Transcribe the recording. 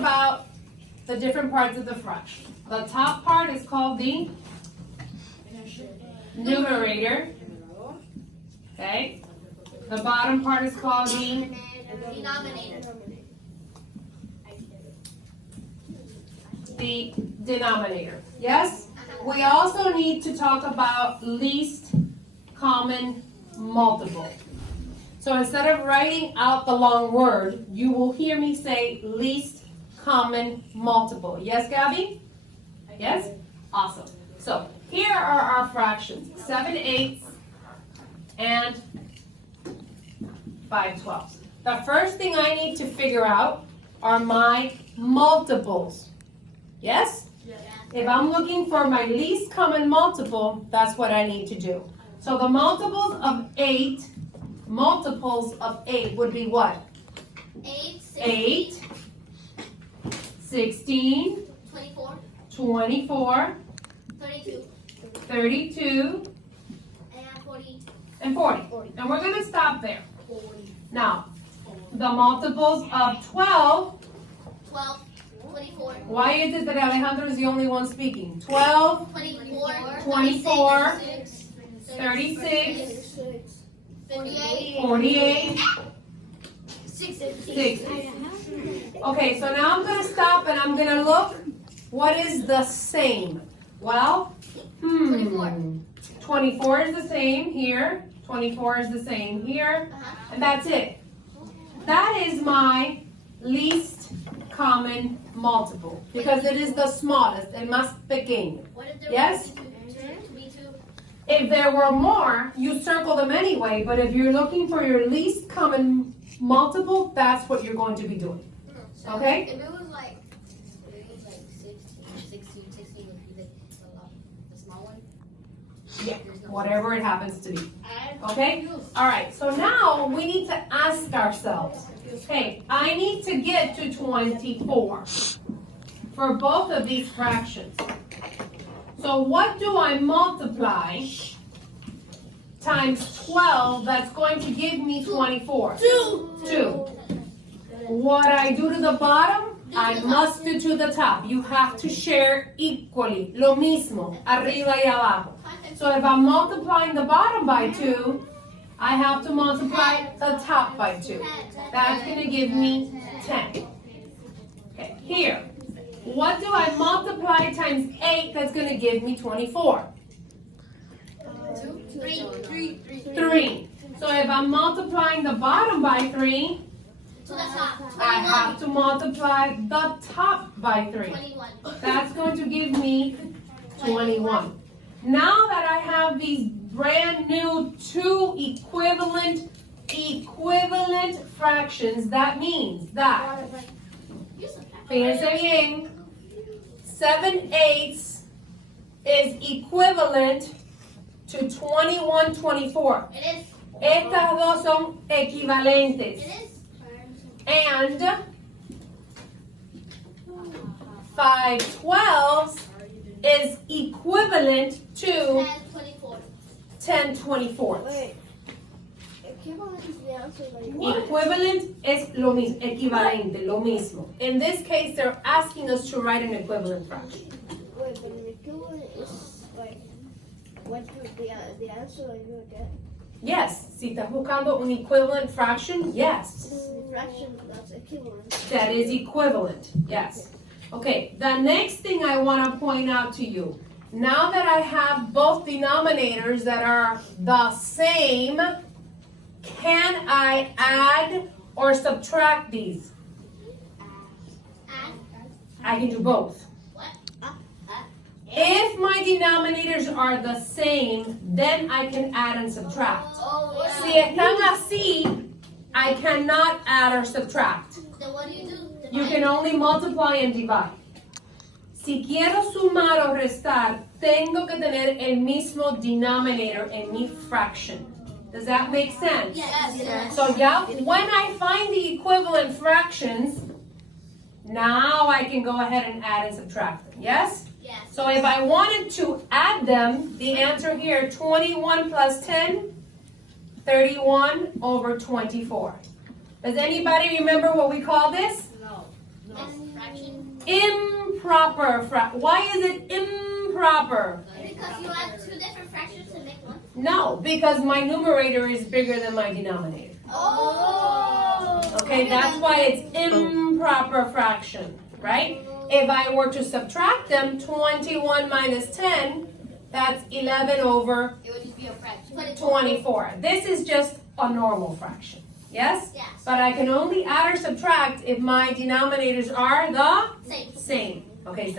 about the different parts of the fraction. The top part is called the numerator. Okay. The bottom part is called the Denominator. the denominator. Yes? We also need to talk about least common multiple. So instead of writing out the long word, you will hear me say least common multiple. Yes, Gabby? Yes? Awesome. So here are our fractions, 7/8 and 5/12. The first thing I need to figure out are my multiples. Yes? If I'm looking for my least common multiple, that's what I need to do. So the multiples of 8 would be what? 8, 16, 24, 24, 32, 32, and 40. and 40. And we're going to stop there. Now, the multiples of 12, 12, 24, why is it that Alejandro is the only one speaking? 12, 24, 24, 36, 36, 58, 48, 60. 60. Okay, so now I'm going to stop and I'm going to look. What is the same? Well, 24 is the same here. 24 is the same here. And that's it. That is my least common multiple because it is the smallest, el más pequeño. What if there Yes? be two? If there were more, you circle them anyway, but if you're looking for your least common multiple, that's what you're going to be doing. So Okay? If it was like 16 would be the small one? Yeah, There's no- whatever it happens to be. Okay? All right, so now we need to ask ourselves, okay, I need to get to 24 for both of these fractions. So what do I multiply times 12 that's going to give me 24? 2. What I do to the bottom, I must do to the top. You have to share equally. Lo mismo, arriba y abajo. So if I'm multiplying the bottom by 2, I have to multiply the top by 2. That's going to give me 10. Okay, here. What do I multiply times 8 that's going to give me 24? 3. So if I'm multiplying the bottom by 3, To the top. I have to multiply the top by 3. 21. That's going to give me 21. Now that I have these brand new 2 equivalent fractions, that means that, fíjense bien, 7/8 is equivalent to 21/24. It is. Estas dos son equivalentes. It is. And 5/12 is equivalent to 10, 24. 10/24. Wait. Equivalent is the answer. Equivalent es lo mismo, equivalente, lo mismo. In this case, they're asking us to write an equivalent fraction. Wait, but an equivalent is like what the answer that you get. Yes, si estás buscando un equivalent fraction, yes. This is the fraction that's equivalent. That is equivalent, yes. Okay, the next thing I want to point out to you, now that I have both denominators that are the same, can I add or subtract these? I can do both. If my denominators are the same, then I can add and subtract. Si están así, I cannot add or subtract. Then what do you do? You can only multiply and divide. Si quiero sumar o restar, tengo que tener el mismo denominator en mi fraction. Does that make sense? Yes. So yeah, when I find the equivalent fractions, now I can go ahead and add and subtract them. Yes? Yes. So if I wanted to add them, the answer here, 21 plus 10, 31 over 24. Does anybody remember what we call this? Yes. Fraction. Improper why is it improper? Because you have two different fractions to make one. No, because my numerator is bigger than my denominator. Oh. Okay, that's why it's improper fraction, right? If I were to subtract them, 21 minus 10, that's 11 over It would just be a fraction. 24. This is just a normal fraction, yes? Yes. But I can only add or subtract if my denominators are the Same. same. Okay, so.